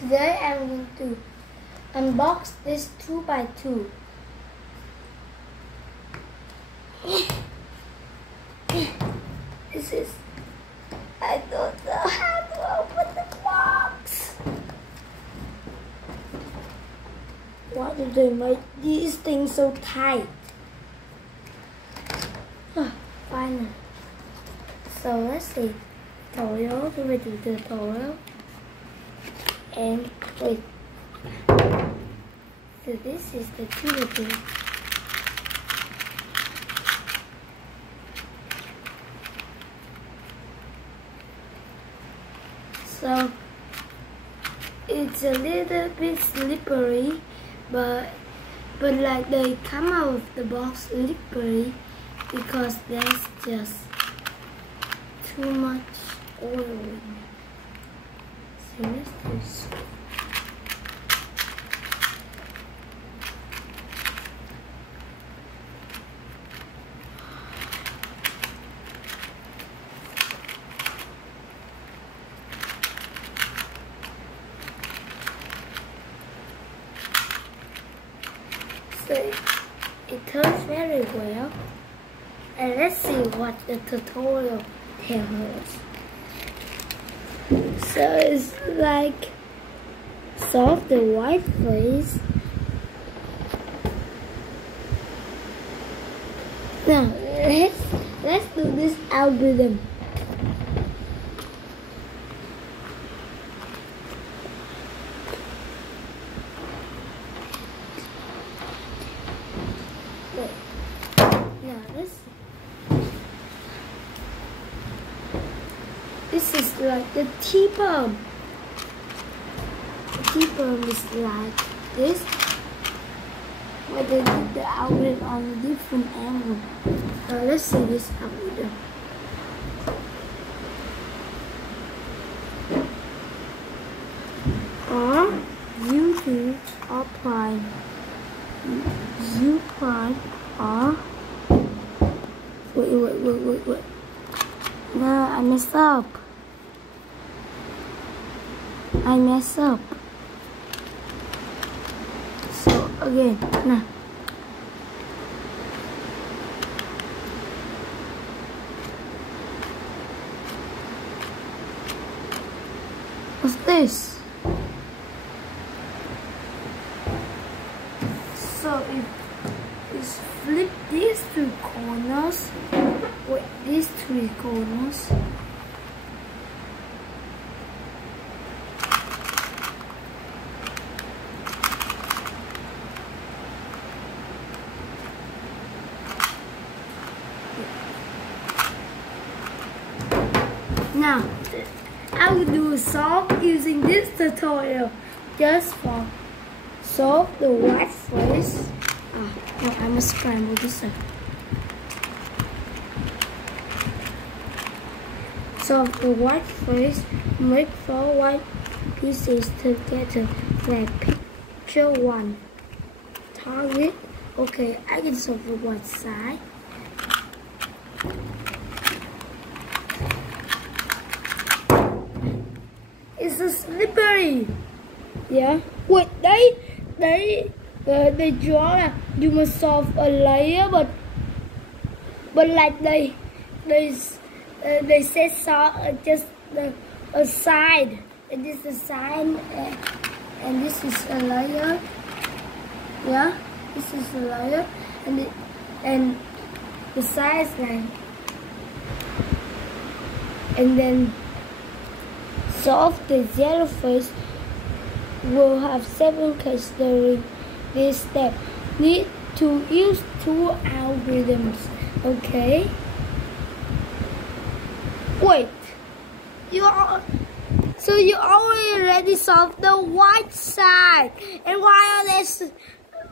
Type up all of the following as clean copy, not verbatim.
Today I'm going to unbox this 2x2. This is, I don't know how to open the box. Why do they make these things so tight? Finally. So let's see. Tutorial, thì về tutorial. And wait. So this is the tutorial. So it's a little bit slippery, but like they come out of the box slippery because there's just too much oil in it. So what's this? So it turns very well. And let's see what the tutorial tells us. So it's like solve the white face. Now let's do this algorithm. Wait. Now let's see. This is like the T-bomb. The T-bomb is like this, but they did the algorithm on a different angle. So let's see this algorithm. R, U2, R prime, U prime, R. Wait. No, I messed up. So again, now. What's this? So if flip these two corners with these three corners. Now, I will do a solve using this tutorial just for solve the white face. No, I must scramble this up. Solve the white face, make 4 white pieces together like picture 1. Target, okay, I can solve the white side. It's a slippery. Yeah. Wait, they draw that you must solve a layer, but like they say just a side, and this is a side, and this is a layer. Yeah, this is a layer, and the side line, and then solve the yellow face. Will have 7 cases during this step. Need to use 2 algorithms. Okay. Wait. So you already solved the white side. And why are there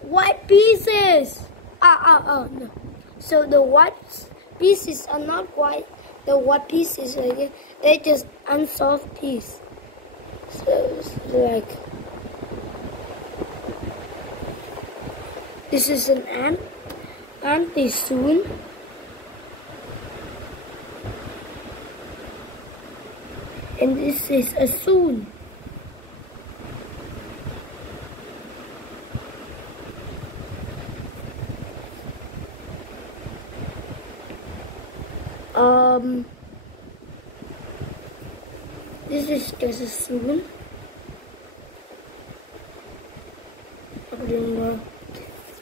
white pieces? No. So the white pieces are not white. The white pieces are they're just unsolved piece. So it's like this is an anti-soon. And this is a soon. This is just a spoon.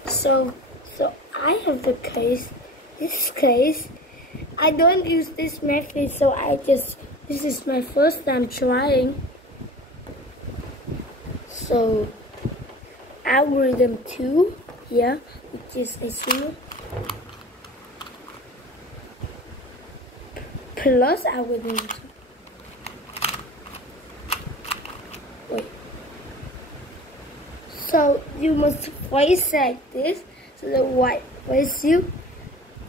So I have the case. This case, I don't use this method, so this is my first time trying. So algorithm 2 here, which is a 0 plus algorithm 2. Wait. So you must face like this, so the white face you,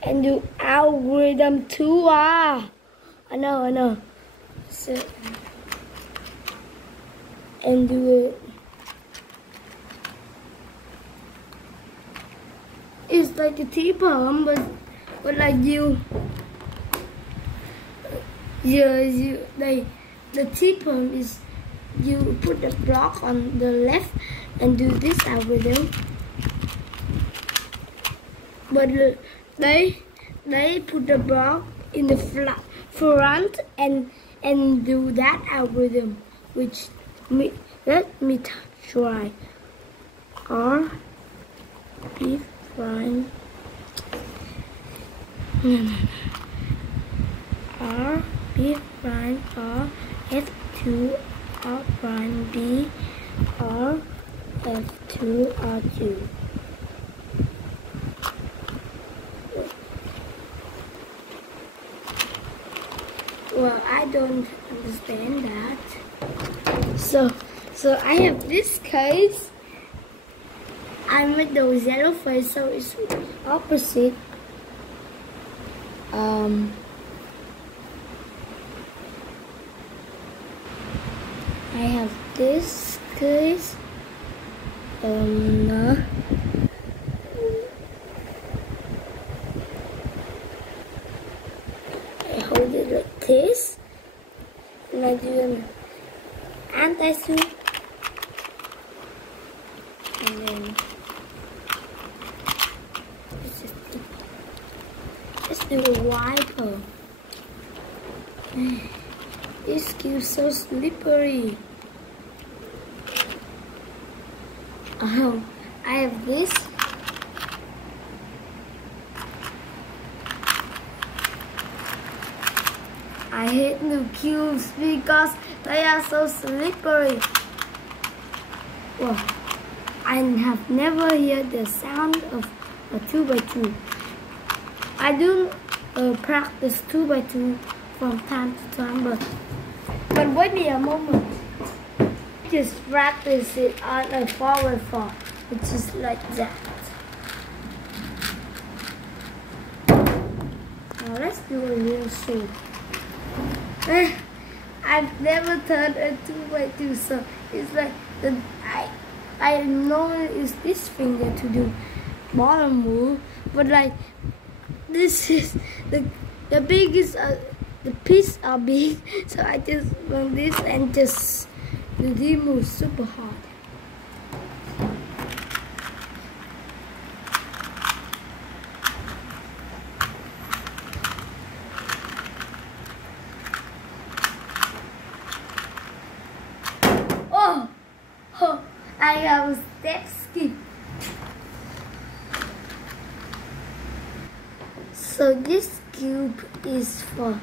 and do algorithm 2. I know. So and do it. It's like a T-bomb, but like the T-bomb is you put the block on the left and do this algorithm. But they put the block in the front and do that algorithm, which let me try. R B prime R B prime R F2 R prime B R F2 R2. Well, I don't understand that. So I have this case. I made the zero face, so it's opposite. I have this case. I hold it like this, and I do an anti-zoom, and then let's do a wiper. This cube so slippery. Oh, I have this. I hate new cubes because they are so slippery. Well, I have never heard the sound of a 2x2. I do practice 2x2 from time to time, but wait me a moment. Just practice it on a 4x4, which is like that. Now let's do a real shape. I've never turned a 2x2, so it's like I know it's this finger to do bottom move, but like this is the biggest. The pieces are big, so I just want this and just do the move super hard. Oh, I have a step skip. So this cube is for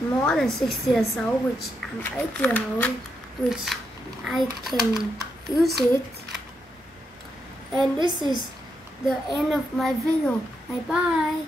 more than 6 years old, which I'm 8 years old, which I can use it. And this is the end of my video. Bye bye.